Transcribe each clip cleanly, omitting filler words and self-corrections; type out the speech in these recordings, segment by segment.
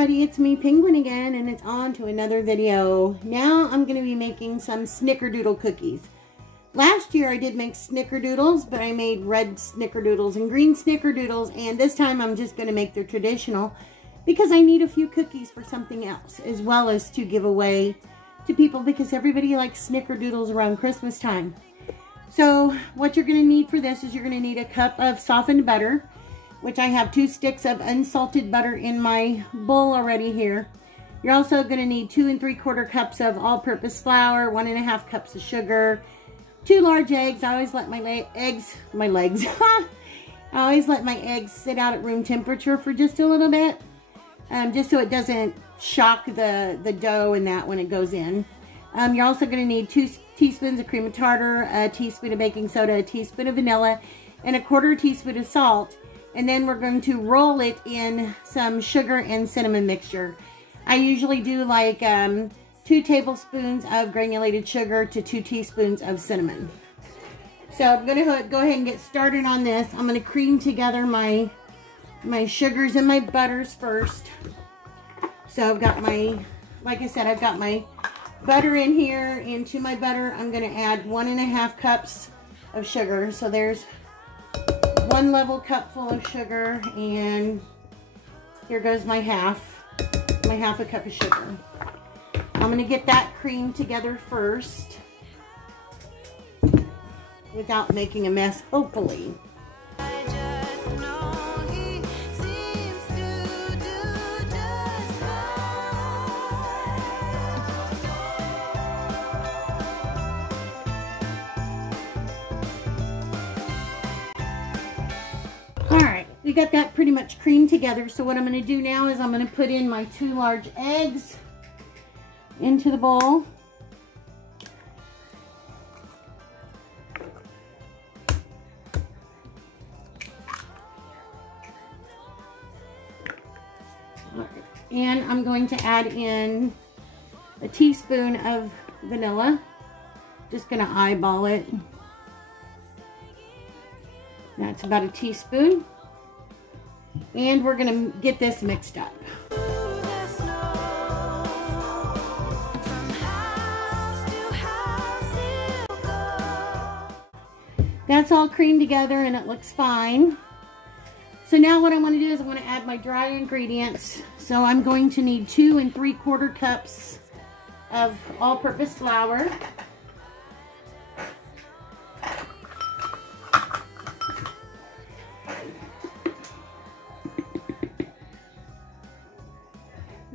everybody, it's me, Penguin, again, and it's on to another video. Now I'm going to be making some snickerdoodle cookies. Last year I did make snickerdoodles, but I made red snickerdoodles and green snickerdoodles, and this time I'm just going to make the traditional because I need a few cookies for something else, as well as to give away to people because everybody likes snickerdoodles around Christmas time. So what you're going to need for this is you're going to need a cup of softened butter, which I have 2 sticks of unsalted butter in my bowl already here. You're also going to need 2 3/4 cups of all-purpose flour, 1 1/2 cups of sugar, 2 large eggs. I always let I always let my eggs sit out at room temperature for just a little bit, just so it doesn't shock the dough and that when it goes in. You're also going to need 2 teaspoons of cream of tartar, a teaspoon of baking soda, a teaspoon of vanilla, and a 1/4 teaspoon of salt. And then we're going to roll it in some sugar and cinnamon mixture. I usually do like 2 tablespoons of granulated sugar to 2 teaspoons of cinnamon. So I'm going to go ahead and get started on this. I'm going to cream together my sugars and my butters first. So I've got like I said, I've got my butter in here. Into my butter, I'm going to add 1 1/2 cups of sugar. So there's 1 level cup full of sugar, and here goes my half a cup of sugar. I'm going to get that cream together first without making a mess, hopefully. We got that pretty much creamed together. So what I'm going to do now is I'm going to put in my 2 large eggs into the bowl. And I'm going to add in a teaspoon of vanilla. Just going to eyeball it. That's about a teaspoon. And we're going to get this mixed up. That's all creamed together and it looks fine. So now what I want to do is I want to add my dry ingredients. So I'm going to need 2 3/4 cups of all-purpose flour.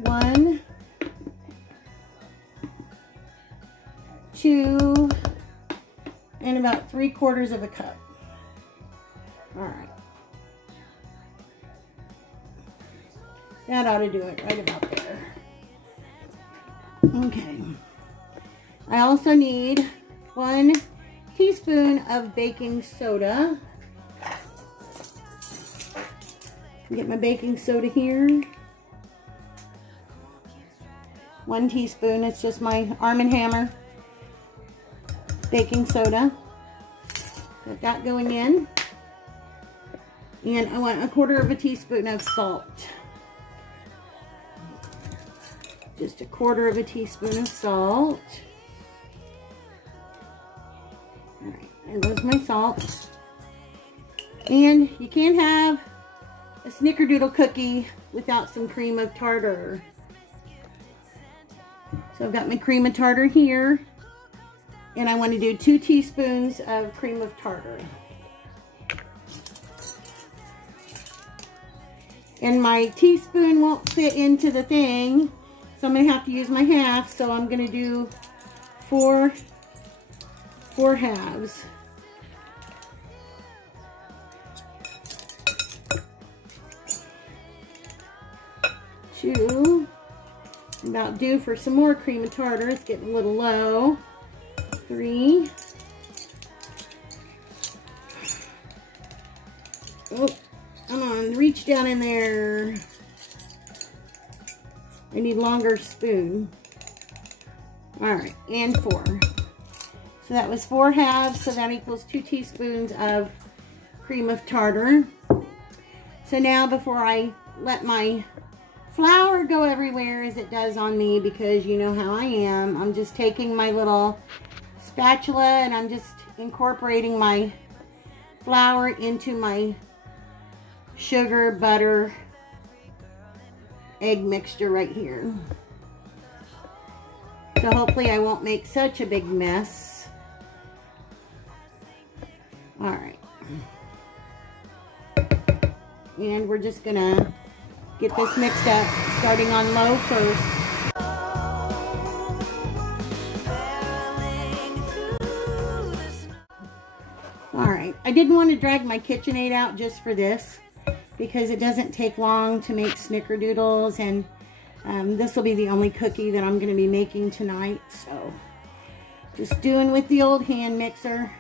One, 2, and about 3/4 of a cup. All right. That ought to do it right about there. Okay. I also need 1 teaspoon of baking soda. Get my baking soda here. 1 teaspoon, it's just my Arm & Hammer baking soda. Got that going in. And I want 1/4 teaspoon of salt. Just 1/4 teaspoon of salt. Alright, there goes my salt. And you can't have a snickerdoodle cookie without some cream of tartar. So I've got my cream of tartar here, and I want to do 2 teaspoons of cream of tartar. And my teaspoon won't fit into the thing, so I'm going to have to use my half, so I'm going to do 4 halves. Two. About due for some more cream of tartar. It's getting a little low. 3. Oh, come on, reach down in there. I need longer spoon. Alright, and 4. So that was 4 halves, so that equals 2 teaspoons of cream of tartar. So now before I let my flour go everywhere as it does on me, because you know how I am. I'm just taking my little spatula and I'm just incorporating my flour into my sugar, butter, egg mixture right here. So hopefully I won't make such a big mess. All right. And we're just gonna get this mixed up, starting on low first. All right, I didn't want to drag my KitchenAid out just for this, because it doesn't take long to make snickerdoodles, and this will be the only cookie that I'm going to be making tonight. So just doing with the old hand mixer.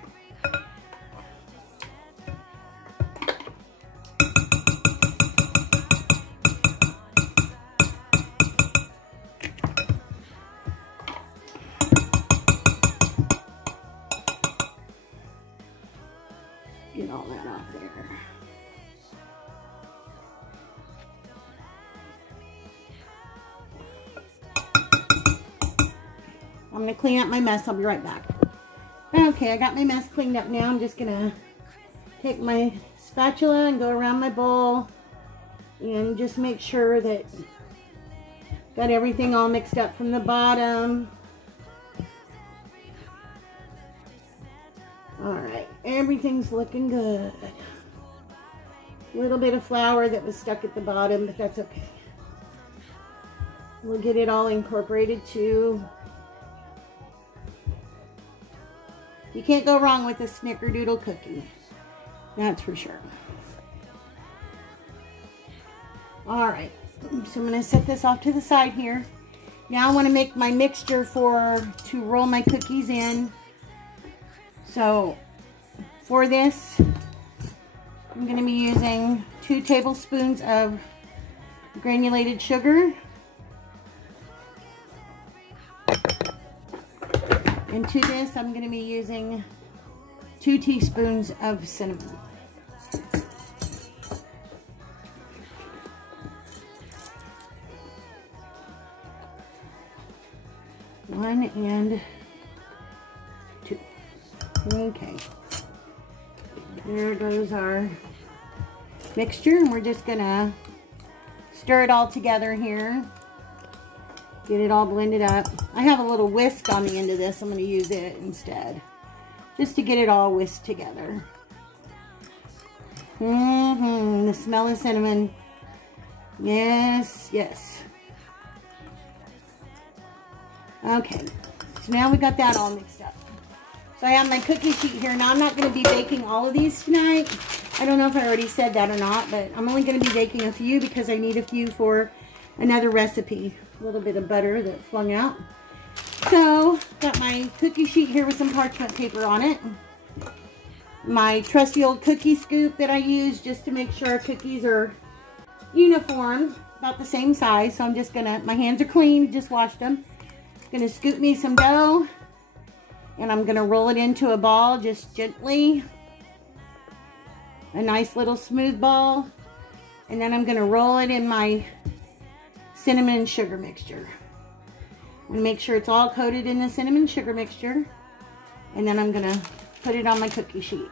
Get all that off there. I'm going to clean up my mess. I'll be right back. Okay, I got my mess cleaned up now. I'm just going to take my spatula and go around my bowl and just make sure that got everything all mixed up from the bottom. Alright, everything's looking good. A little bit of flour that was stuck at the bottom, but that's okay. We'll get it all incorporated too. You can't go wrong with a snickerdoodle cookie. That's for sure. Alright, so I'm going to set this off to the side here. Now I want to make my mixture to roll my cookies in. So for this, I'm going to be using 2 tablespoons of granulated sugar. And to this, I'm going to be using 2 teaspoons of cinnamon. One and 2. Okay. There goes our mixture, and we're just going to stir it all together here. Get it all blended up. I have a little whisk on the end of this. I'm going to use it instead, just to get it all whisked together. The smell of cinnamon. Yes, yes. Okay, so now we got that all mixed up. So I have my cookie sheet here. Now I'm not going to be baking all of these tonight. I don't know if I already said that or not, but I'm only going to be baking a few because I need a few for another recipe. A little bit of butter that flung out. So, got my cookie sheet here with some parchment paper on it. My trusty old cookie scoop that I use just to make sure our cookies are uniform, about the same size. So I'm just gonna, my hands are clean, just washed them. Gonna scoop me some dough, and I'm gonna roll it into a ball just gently. A nice little smooth ball. And then I'm gonna roll it in my cinnamon and sugar mixture. And make sure it's all coated in the cinnamon sugar mixture. And then I'm gonna put it on my cookie sheet.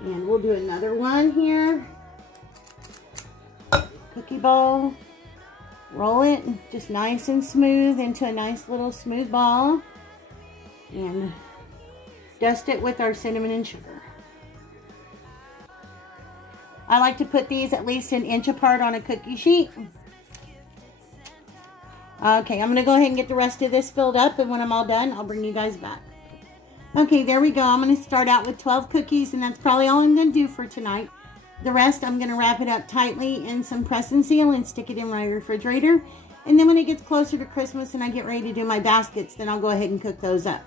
And we'll do another one here. Cookie ball. Roll it just nice and smooth into a nice little smooth ball. And dust it with our cinnamon and sugar. I like to put these at least an inch apart on a cookie sheet. Okay, I'm going to go ahead and get the rest of this filled up, and when I'm all done, I'll bring you guys back. Okay, there we go. I'm going to start out with 12 cookies, and that's probably all I'm going to do for tonight. The rest, I'm going to wrap it up tightly in some press and seal and stick it in my refrigerator. And then when it gets closer to Christmas and I get ready to do my baskets, then I'll go ahead and cook those up.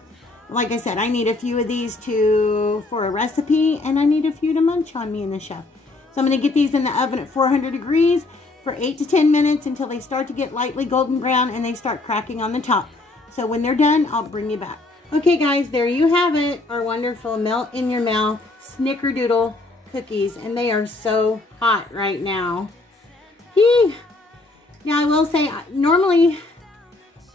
Like I said, I need a few of these for a recipe, and I need a few to munch on, me and the chef. So I'm going to get these in the oven at 400 degrees. For 8 to 10 minutes until they start to get lightly golden brown and they start cracking on the top. So when they're done, I'll bring you back. Okay guys, there you have it. Our wonderful melt in your mouth snickerdoodle cookies. And they are so hot right now. Yee. Now I will say, normally,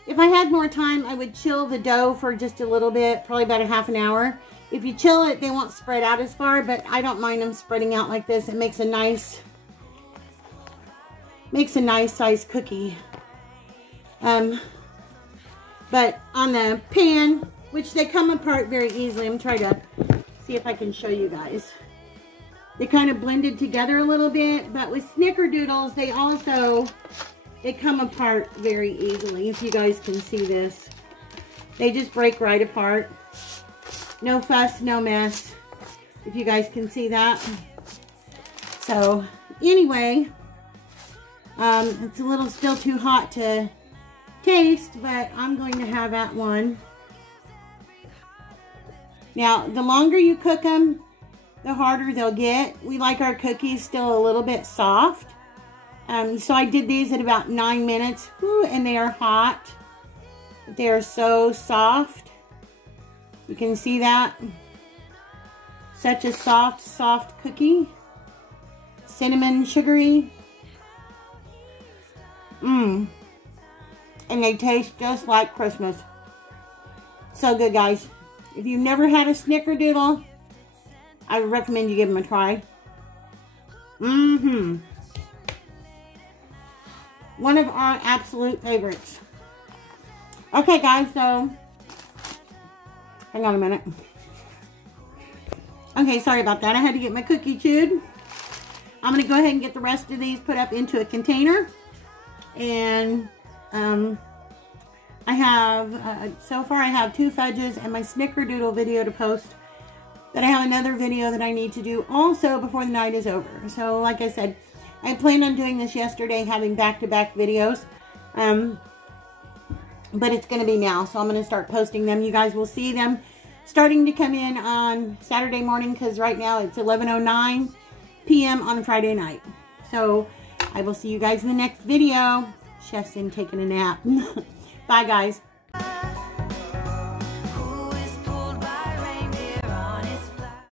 if I had more time, I would chill the dough for just a little bit, probably about a half an hour. If you chill it, they won't spread out as far, but I don't mind them spreading out like this. It makes a nice size cookie. But on the pan, which they come apart very easily, I'm trying to see if I can show you guys. They kind of blended together a little bit, but with snickerdoodles, they come apart very easily. If you guys can see this, they just break right apart. No fuss, no mess. If you guys can see that. So anyway, it's a little still too hot to taste, but I'm going to have that one. Now, the longer you cook them, the harder they'll get. We like our cookies still a little bit soft. So I did these at about 9 minutes. Whew, and they are hot. They are so soft. You can see that. Such a soft cookie. Cinnamon, sugary. Mmm. And they taste just like Christmas. So good, guys. If you've never had a snickerdoodle, I would recommend you give them a try. One of our absolute favorites. Okay, guys, so hang on a minute. Okay, sorry about that. I had to get my cookie chewed. I'm going to go ahead and get the rest of these put up into a container. And I have, so far I have 2 fudges and my snickerdoodle video to post. Then I have another video that I need to do also before the night is over. So like I said, I planned on doing this yesterday, having back-to-back videos. But it's going to be now, so I'm going to start posting them. You guys will see them starting to come in on Saturday morning, because right now it's 11:09 p.m. on Friday night. So I will see you guys in the next video. Chef's in taking a nap. Bye, guys.